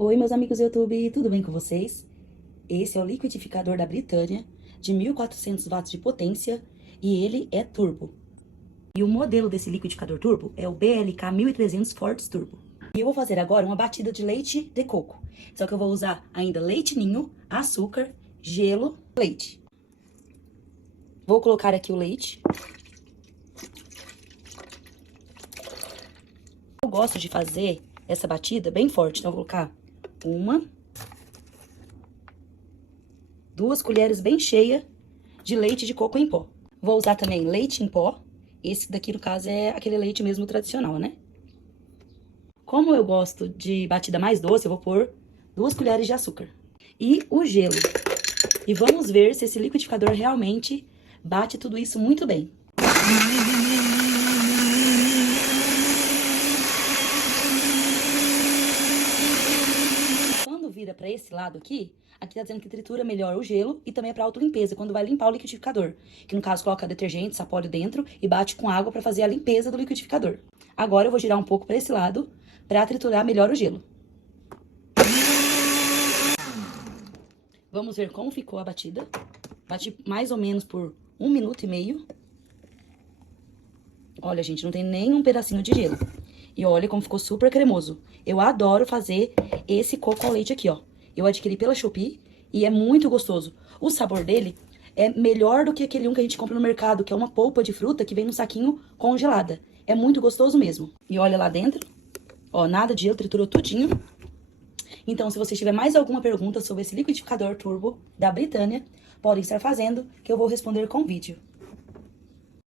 Oi, meus amigos do YouTube, tudo bem com vocês? Esse é o liquidificador da Britânia, de 1400 watts de potência, e ele é turbo. E o modelo desse liquidificador turbo é o BLK 1300 Forte Turbo. E eu vou fazer agora uma batida de leite de coco. Só que eu vou usar ainda leite ninho, açúcar, gelo, leite. Vou colocar aqui o leite. Eu gosto de fazer essa batida bem forte, então eu vou colocar 2 colheres bem cheias de leite de coco em pó. Vou usar também leite em pó. Esse daqui, no caso, é aquele leite mesmo tradicional, né? Como eu gosto de batida mais doce, eu vou pôr 2 colheres de açúcar. E o gelo. E vamos ver se esse liquidificador realmente bate tudo isso muito bem. Quando vira para esse lado aqui tá dizendo que tritura melhor o gelo e também é para autolimpeza, quando vai limpar o liquidificador. Que no caso coloca detergente, sapólio dentro e bate com água para fazer a limpeza do liquidificador. Agora eu vou girar um pouco para esse lado para triturar melhor o gelo. Vamos ver como ficou a batida. Bati mais ou menos por 1 minuto e meio. Olha, gente, não tem nem um pedacinho de gelo. E olha como ficou super cremoso. Eu adoro fazer esse coco ao leite aqui, ó. Eu adquiri pela Shopee e é muito gostoso. O sabor dele é melhor do que aquele um que a gente compra no mercado, que é uma polpa de fruta que vem num saquinho congelada. É muito gostoso mesmo. E olha lá dentro, ó, nada de gelo, triturou tudinho. Então, se você tiver mais alguma pergunta sobre esse liquidificador turbo da Britânia, podem estar fazendo, que eu vou responder com vídeo.